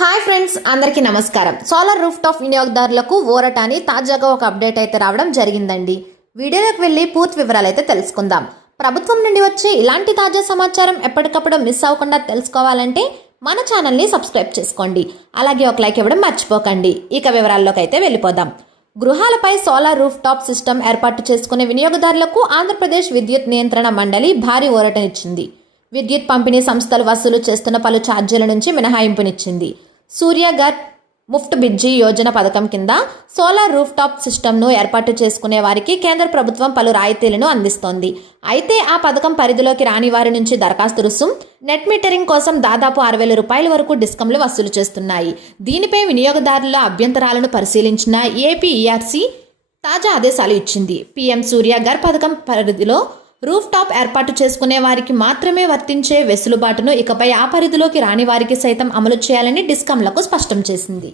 Hi friends అందరికీ నమస్కారం. Solar roof top వినియోగదారులకు ఓరటాని తాజాగా ఒక అప్డేట్ అయితే రావడం జరిగిందండి. వీడియోలోకి వెళ్ళి పూర్తి వివరాలు అయితే తెలుసుకుందాం. ప్రభుత్వం నుండి వచ్చే ఇలాంటి తాజా సమాచారం ఎప్పటికప్పుడు మిస్ అవ్వకుండా తెలుసుకోవాలంటే మన ఛానల్ని సబ్స్క్రైబ్ చేసుకోండి. అలాగే ఒక లైక్ ఇవ్వడం మర్చిపోకండి. ఇక వివరాల్లోకి అయితే వెళ్ళిపోదాం. గృహాలపై సోలార్ రూఫ్ టాప్ సిస్టమ్ ఏర్పాటు చేసుకునే వినియోగదారులకు ఆంధ్రప్రదేశ్ విద్యుత్ నియంత్రణ మండలి భారీ ఓరటనిచ్చింది విద్యుత్ పంపిణీ సంస్థలు వసూలు చేస్తున్న పలు ఛార్జీల నుంచి మినహాయింపునిచ్చింది. సూర్యఘర్ ముఫ్ట్ బిడ్జీ యోజన పథకం కింద సోలార్ రూఫ్ టాప్ సిస్టమ్ను ఏర్పాటు చేసుకునే వారికి కేంద్ర ప్రభుత్వం పలు రాయితీలను అందిస్తోంది. అయితే ఆ పథకం పరిధిలోకి రాని వారి నుంచి దరఖాస్తు రుసుం నెట్ మీటరింగ్ కోసం దాదాపు ఆరు వేల రూపాయల వరకు డిస్కంలు వసూలు చేస్తున్నాయి. దీనిపై వినియోగదారుల అభ్యంతరాలను పరిశీలించిన ఏపీఈఆర్సీ తాజా ఆదేశాలు ఇచ్చింది. పీఎం సూర్యగర్ పథకం పరిధిలో రూఫ్ టాప్ ఏర్పాటు చేసుకునే వారికి మాత్రమే వర్తించే వెసులుబాటును ఇకపై ఆ పరిధిలోకి రాని వారికి సైతం అమలు చేయాలని డిస్కంలకు స్పష్టం చేసింది.